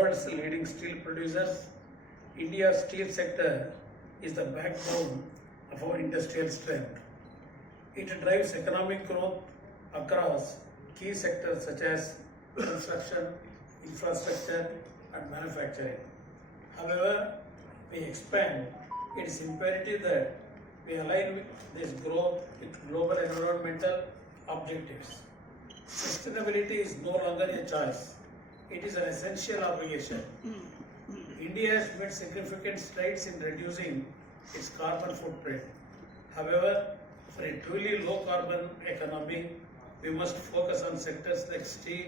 world's leading steel producers, India's steel sector is the backbone of our industrial strength. It drives economic growth across key sectors such as construction, infrastructure, and manufacturing. However, we expand, it is imperative that we align this growth with global environmental objectives. Sustainability is no longer a choice, it is an essential obligation. India has made significant strides in reducing its carbon footprint. However, for a truly low carbon economy, we must focus on sectors like steel,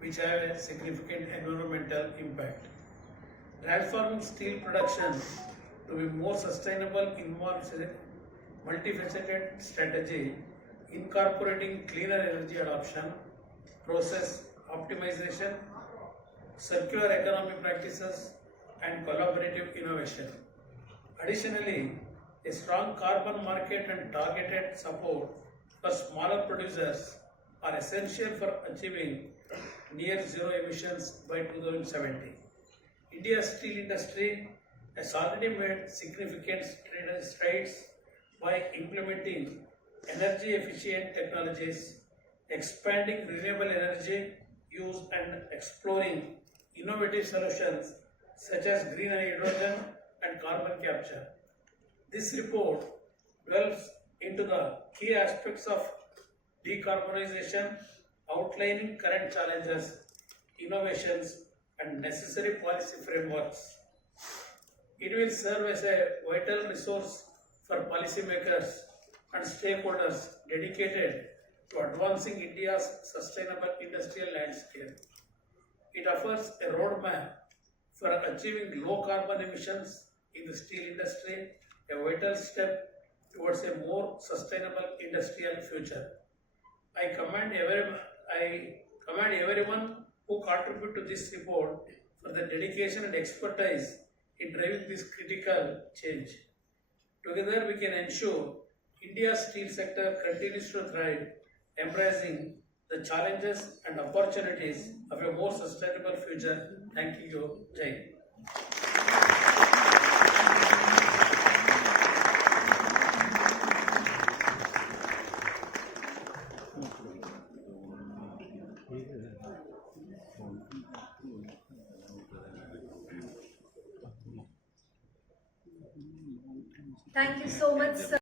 which have a significant environmental impact. Transforming steel production to be more sustainable involves a multifaceted strategy incorporating cleaner energy adoption, process optimization, circular economic practices, and collaborative innovation. Additionally, a strong carbon market and targeted support for smaller producers are essential for achieving near zero emissions by 2070. India's steel industry has already made significant strides by implementing energy efficient technologies, expanding renewable energy use, and exploring innovative solutions such as green hydrogen and carbon capture. This report delves into the key aspects of decarbonization, outlining current challenges, innovations, and necessary policy frameworks. It will serve as a vital resource for policymakers and stakeholders dedicated to advancing India's sustainable industrial landscape. It offers a roadmap for achieving low carbon emissions in the steel industry, a vital step towards a more sustainable industrial future. I commend everyone who contribute to this report for their dedication and expertise in driving this critical change. Together we can ensure India's steel sector continues to thrive, embracing the challenges and opportunities of a more sustainable future. Thank you. Jai. Thank you so much, sir.